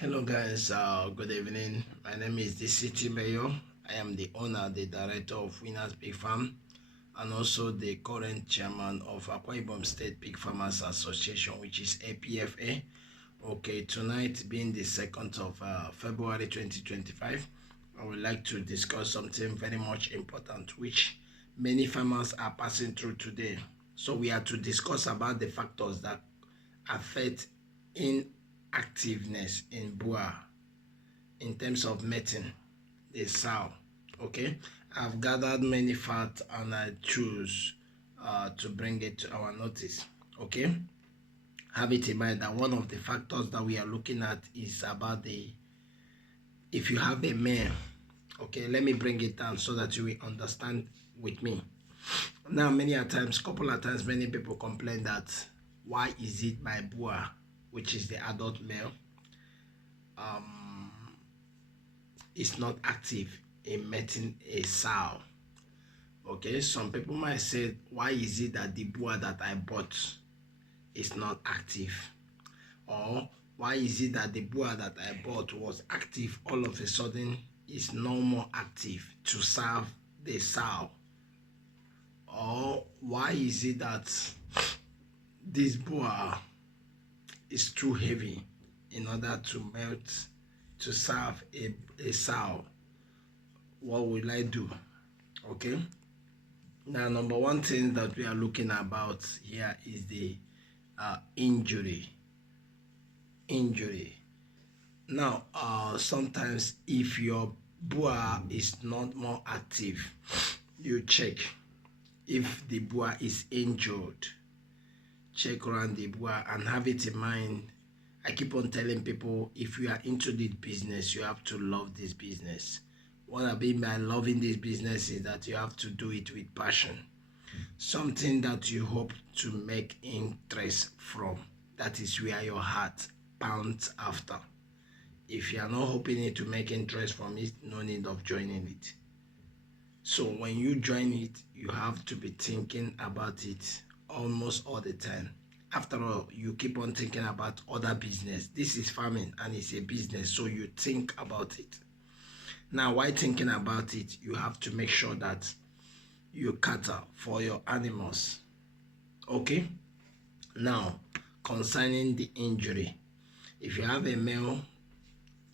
Hello guys, good evening. My name is the City Mayor. I am the owner, the director of Winners Pig Farm, and also the current chairman of Akwa Ibom State Pig Farmers Association, which is APFA. Okay, tonight being the 2nd of February 2025, I would like to discuss something very much important, which many farmers are passing through today. So we are to discuss about the factors that affect inactiveness in Boar in terms of mating the sow. Okay, I've gathered many facts and I choose to bring it to our notice. Okay, have it in mind that one of the factors that we are looking at is about the if you have a male. Okay, let me bring it down so that you will understand with me. Now, couple of times, many people complain that why is it my boar, which is the adult male, is not active in mating a sow. Okay, some people might say, why is it that the boar that I bought is not active? Or why is it that the boar that I bought was active all of a sudden is no more active to serve the sow? Or why is it that this boar is too heavy in order to melt to serve a sow? What will I do? Okay, now number one thing that we are looking about here is the injury. Now sometimes if your boar is not more active, you check if the boar is injured. Check around the boar and have it in mind. I keep on telling people, if you are into this business, you have to love this business. What I mean by loving this business is that you have to do it with passion. Something that you hope to make interest from. That is where your heart pounds after. If you are not hoping it to make interest from it, no need of joining it. So when you join it, you have to be thinking about it almost all the time. After all, you keep on thinking about other business. This is farming and it's a business, so you think about it. Now, while thinking about it, you have to make sure that you cater for your animals. Okay? Now, concerning the injury, if you have a male,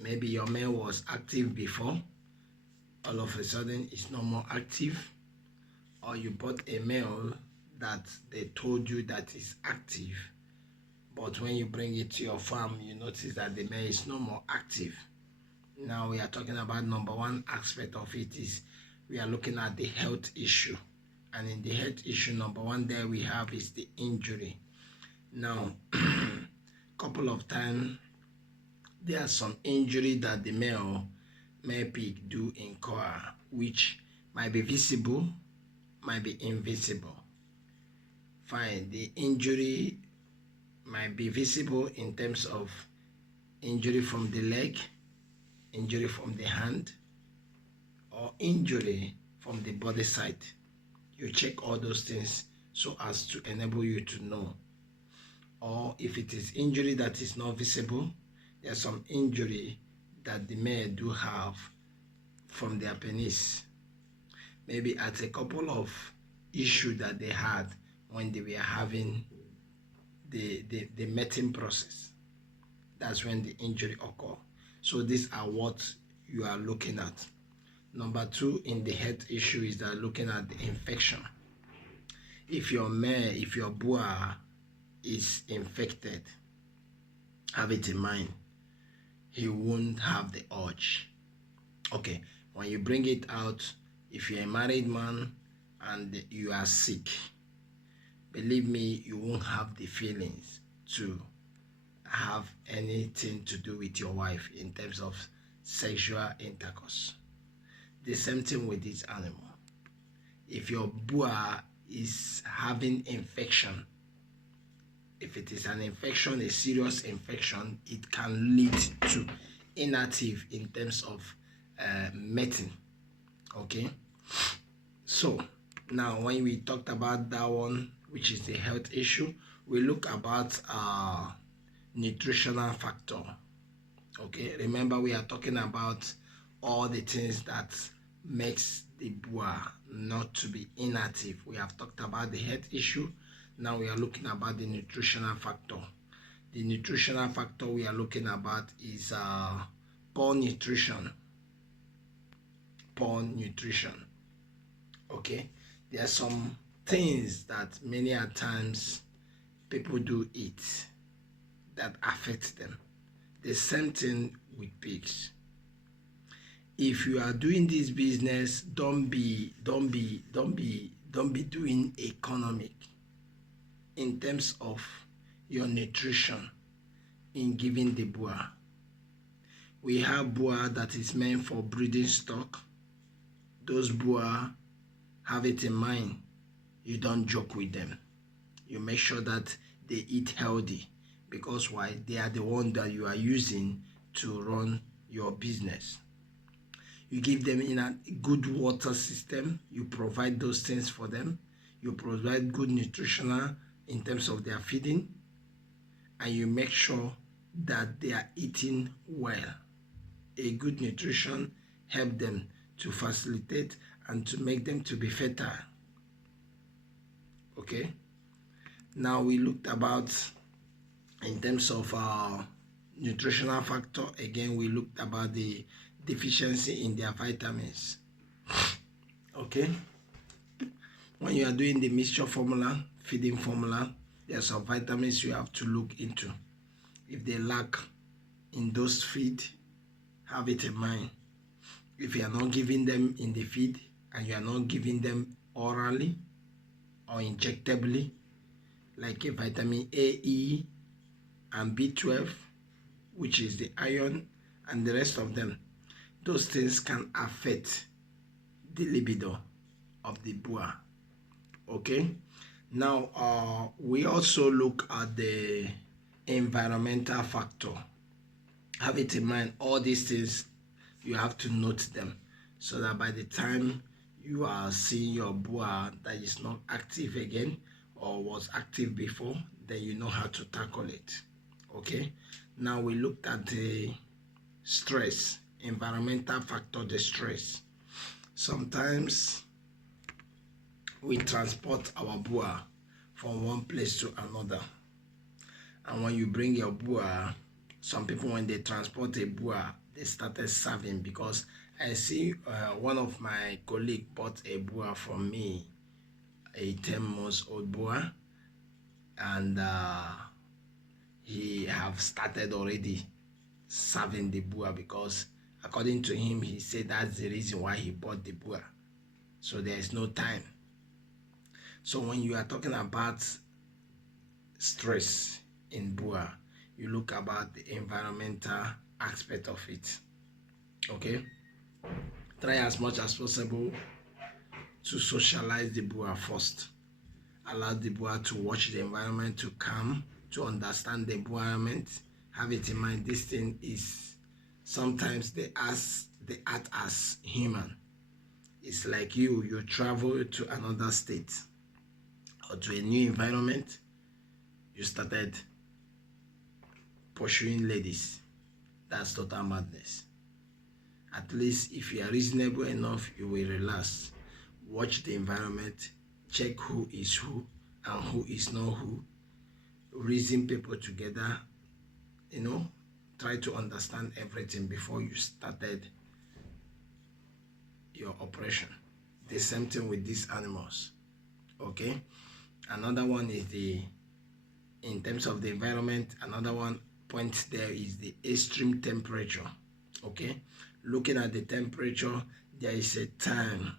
maybe your male was active before, all of a sudden it's no more active, or you bought a male that they told you that is active, but when you bring it to your farm, you notice that the male is no more active. Now we are talking about number one aspect of it is we are looking at the health issue. And in the health issue, number one there we have is the injury. Now, couple of times, there are some injury that the male pig do incur, which might be visible, might be invisible. Fine, the injury might be visible in terms of injury from the leg, injury from the hand, or injury from the body side. You check all those things so as to enable you to know. Or if it is injury that is not visible, there's some injury that the male do have from their penis. Maybe at a couple of issues that they had when they were having the mating process. That's when the injury occur. So these are what you are looking at. Number two in the health issue is that looking at the infection. If your boar is infected, have it in mind, he won't have the urge. Okay, when you bring it out, if you're a married man and you are sick, believe me, you won't have the feelings to have anything to do with your wife in terms of sexual intercourse. The same thing with this animal. If your boar is having infection, if it is an infection, a serious infection, it can lead to inactive in terms of mating. Okay, so now when we talked about that one, which is the health issue, we look about nutritional factor. Okay, remember we are talking about all the things that makes the boar not to be inactive. We have talked about the health issue. Now we are looking about the nutritional factor. The nutritional factor we are looking about is poor nutrition. Poor nutrition. Okay, there are some things that many a times people do eat that affect them. The same thing with pigs. If you are doing this business, don't be doing economic in terms of your nutrition in giving the boar. We have boar that is meant for breeding stock. Those boar, have it in mind, you don't joke with them. You make sure that they eat healthy, because why? They are the one that you are using to run your business. You give them in a good water system. You provide those things for them. You provide good nutritional in terms of their feeding, and you make sure that they are eating well. A good nutrition help them to facilitate and to make them to be fertile. Okay, now we looked about in terms of nutritional factor. Again, we looked about the deficiency in their vitamins. Okay, when you are doing the mixture formula, feeding formula, there are some vitamins you have to look into. If they lack in those feed, have it in mind. If you are not giving them in the feed and you are not giving them orally or injectably, like a vitamin A, E, and B12, which is the iron, and the rest of them, those things can affect the libido of the boar. Okay, now we also look at the environmental factor. Have it in mind, all these things you have to note them, so that by the time you are seeing your boar that is not active again or was active before, then you know how to tackle it. Okay, now we looked at the stress, environmental factor, the stress. Sometimes we transport our boar from one place to another, and when you bring your boar, some people, when they transport a boar, they started serving, because I see one of my colleagues bought a boar from me, a 10 months old boar, and he have started already serving the boar, because according to him, he said that's the reason why he bought the boar. So there is no time. So when you are talking about stress in boar, you look about the environmental aspect of it. Okay, try as much as possible to socialize the boar first. Allow the boar to watch the environment, to come, to understand the environment. Have it in mind, this thing is sometimes they act as human. It's like you travel to another state or to a new environment. You started pursuing ladies. That's total madness. At least if you are reasonable enough, you will relax. Watch the environment, check who is who and who is not who. Reason people together, try to understand everything before you started your operation. The same thing with these animals. Okay, another one is in terms of the environment, another one point there is the extreme temperature. Okay, looking at the temperature, there is a time.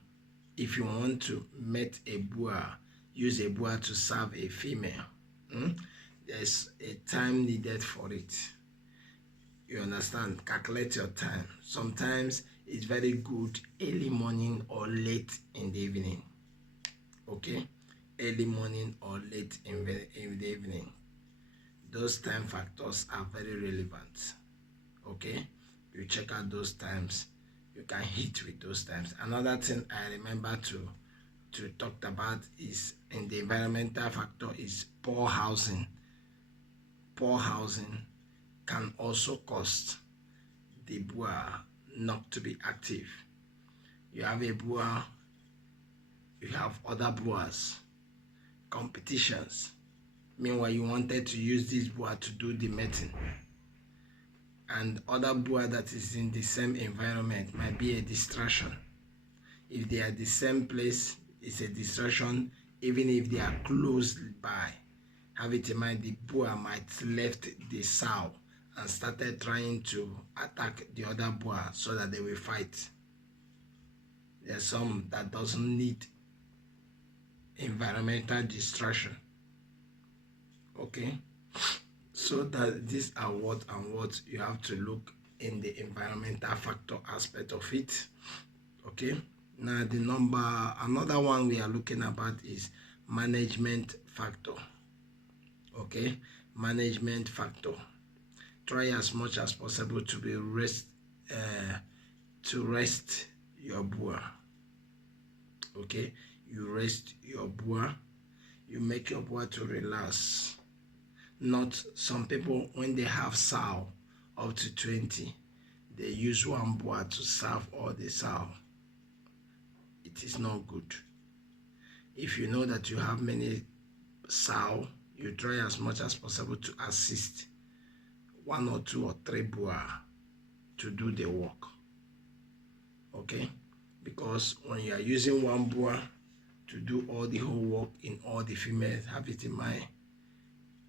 If you want to meet a boar, use a boar to serve a female, there's a time needed for it. You understand? Calculate your time. Sometimes it's very good early morning or late in the evening. Okay, early morning or late in the evening. Those time factors are very relevant. Okay, you check out those times, you can hit with those times. Another thing I remember to talk about is in the environmental factor is poor housing. Poor housing can also cause the boar not to be active. You have a boar, you have other boars, competitions. Meanwhile, you wanted to use this boar to do the mating. And other boar that is in the same environment might be a distraction. If they are the same place, it's a distraction. Even if they are close by, have it in mind the boar might left the sow and started trying to attack the other boar so that they will fight. There's some that doesn't need environmental distraction. Okay, so that these are what you have to look in the environmental factor aspect of it. Okay, now another one we are looking about is management factor. Okay, management factor. Try as much as possible to rest your boar. Okay, you rest your boar, you make your boar to relax. Not some people, when they have sow up to 20, they use one boar to serve all the sow. It is not good. If you know that you have many sow, you try as much as possible to assist 1 or 2 or 3 boar to do the work. Okay, because when you are using one boar to do all the whole work in all the females, have it in mind,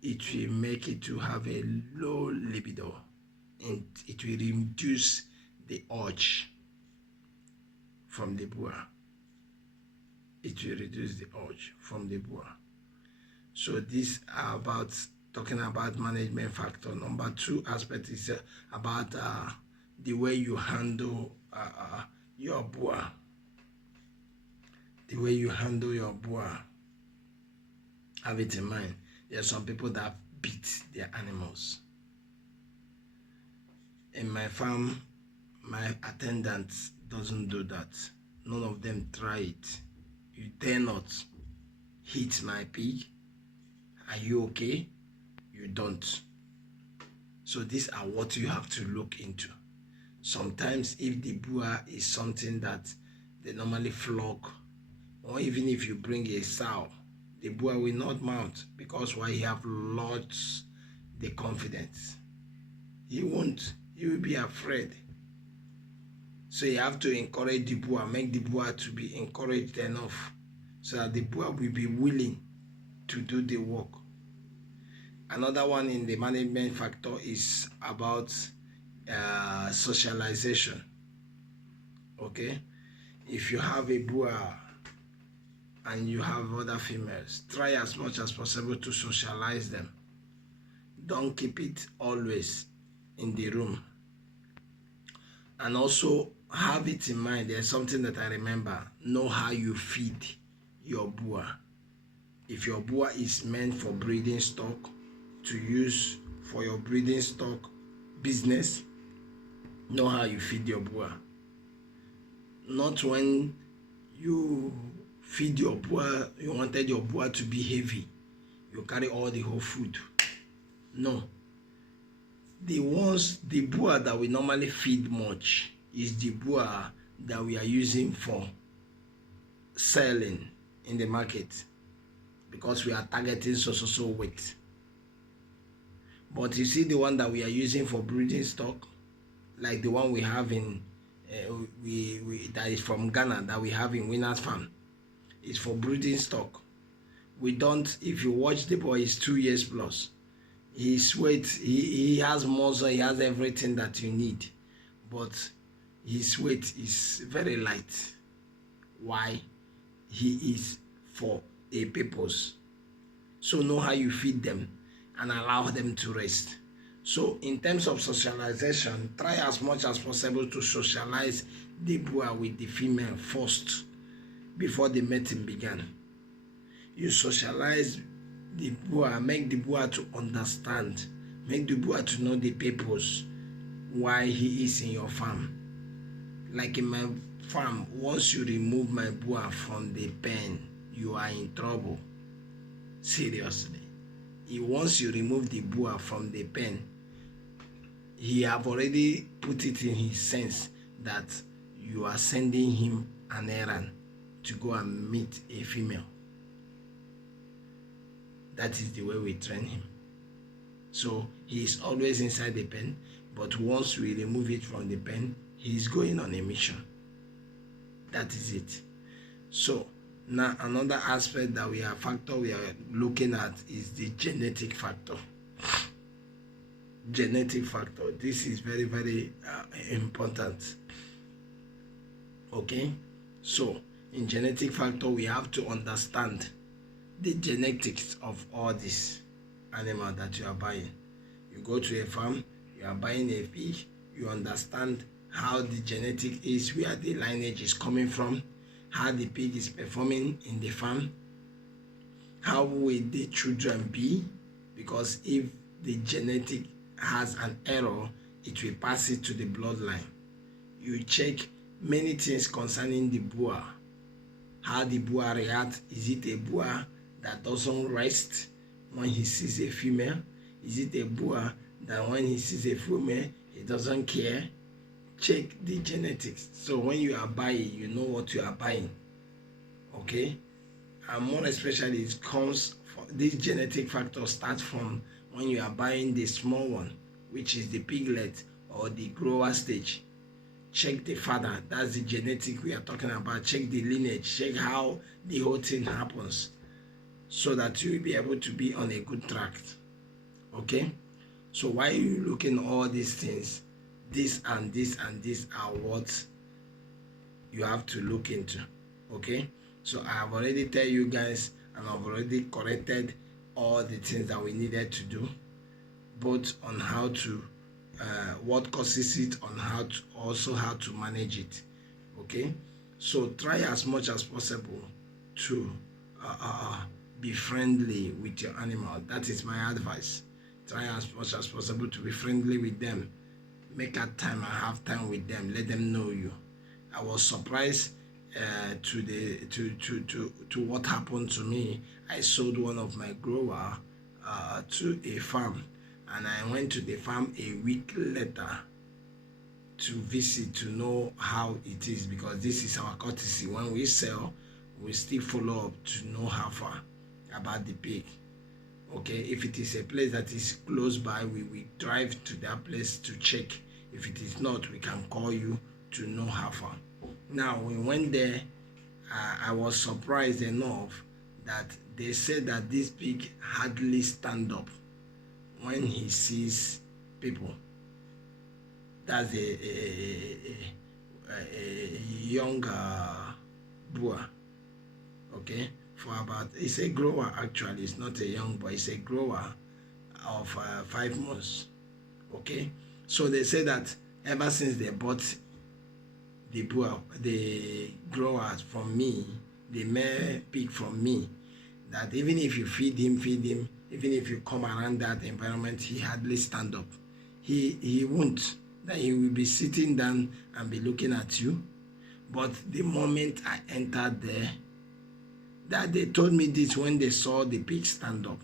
it will make it to have a low libido, and it will reduce the urge from the boar. It will reduce the urge from the boar. So these are about talking about management factor. Number 2 aspect is about the way you handle your boar. The way you handle your boar. Have it in mind. There are some people that beat their animals. In my farm, my attendant doesn't do that. None of them try it. You dare not hit my pig. Are you okay? You don't. So these are what you have to look into. Sometimes if the boar is something that they normally flock, or even if you bring a sow, the boar will not mount, because why? He have lost the confidence. He won't. He will be afraid. So you have to encourage the boar, make the boar to be encouraged enough so that the boar will be willing to do the work. Another one in the management factor is about socialization. Okay, if you have a boar and you have other females, try as much as possible to socialize them. Don't keep it always in the room. And also have it in mind, there's something that I remember: know how you feed your boar. If your boar is meant for breeding stock, to use for your breeding stock business, know how you feed your boar. Not when you feed your boar, you wanted your boar to be heavy, you carry all the whole food. No. The boar that we normally feed much is the boar that we are using for selling in the market, because we are targeting so weight. But you see, the one that we are using for breeding stock, like the one we have in that is from Ghana, that we have in Winners Farm, is for breeding stock. We don't, if you watch the boy, he's 2 years plus. His weight, he has muscle, he has everything that you need, but his weight is very light. Why? He is for a purpose. So know how you feed them and allow them to rest. So in terms of socialization, try as much as possible to socialize the boar with the female first before the mating began. You socialize the boar, make the boar to understand, make the boar to know the purpose why he is in your farm. Like in my farm, once you remove my boar from the pen, you are in trouble. Seriously. Once you remove the boar from the pen, he have already put it in his sense that you are sending him an errand to go and meet a female. That is the way we train him. So he is always inside the pen, but once we remove it from the pen, he is going on a mission. That is it. So now another aspect that we are looking at is the genetic factor. Genetic factor. This is very, very important. Okay, so in genetic factor, we have to understand the genetics of all these animals that you are buying. You go to a farm, you are buying a pig, you understand how the genetic is, where the lineage is coming from, how the pig is performing in the farm, how will the children be, because if the genetic has an error, it will pass it to the bloodline. You check many things concerning the boar. How the boar reacts. Is it a boar that doesn't rest when he sees a female? Is it a boar that when he sees a female, he doesn't care? Check the genetics. So when you are buying, you know what you are buying. Okay? And more especially, it comes from this genetic factor starts from when you are buying the small one, which is the piglet or the grower stage. Check the father, that's the genetic we are talking about. Check the lineage, check how the whole thing happens, so that you will be able to be on a good track. Okay? So while you looking at all these things, this and this and this are what you have to look into. Okay? So I have already tell you guys, and I've already corrected all the things that we needed to do, both on how to what causes it, on how to manage it. Okay, so try as much as possible to be friendly with your animal. That is my advice. Try as much as possible to be friendly with them. Make a time and have time with them. Let them know you. I was surprised to what happened to me. I sold one of my grower to a farm, and I went to the farm a week later to visit to know how it is, because this is our courtesy. When we sell, we still follow up to know how far about the pig. Okay, if it is a place that is close by, we drive to that place to check. If it is not, we can call you to know how far. Now, we went there. I was surprised enough that they said that this pig hardly stand up when he sees people. That's a young boar. Okay, for about, it's a grower actually. It's not a young boy. It's a grower of 5 months. Okay, so they say that ever since they bought the boar, the growers from me, the male pig from me, that even if you feed him, even if you come around that environment, he hardly stand up. He won't. That he will be sitting down and be looking at you. But the moment I entered there, that they told me this when they saw the pig stand up.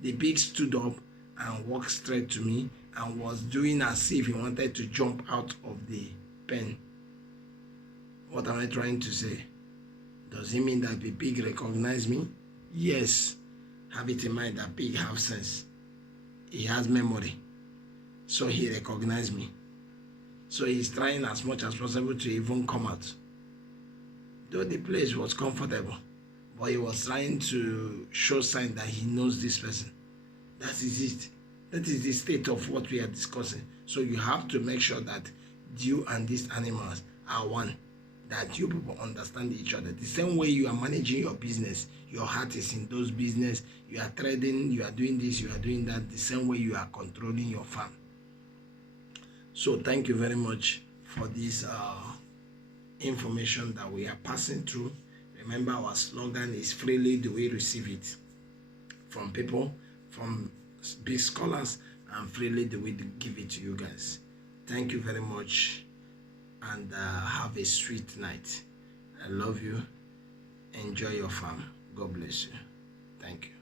The pig stood up and walked straight to me and was doing as if he wanted to jump out of the pen. What am I trying to say? Does it mean that the pig recognized me? Yes. Have it in mind that pig have sense. He has memory. So he recognized me. So he's trying as much as possible to even come out. Though the place was comfortable, but he was trying to show sign that he knows this person. That is it. That is the state of what we are discussing. So you have to make sure that you and these animals are one. That you people understand each other. The same way you are managing your business, your heart is in those business, you are trading, you are doing this, you are doing that, the same way you are controlling your farm. So thank you very much for this information that we are passing through. Remember, our slogan is freely do we receive it from people, from big scholars, and freely do we give it to you guys. Thank you very much, and have a sweet night. I love you. Enjoy your farm. God bless you. Thank you.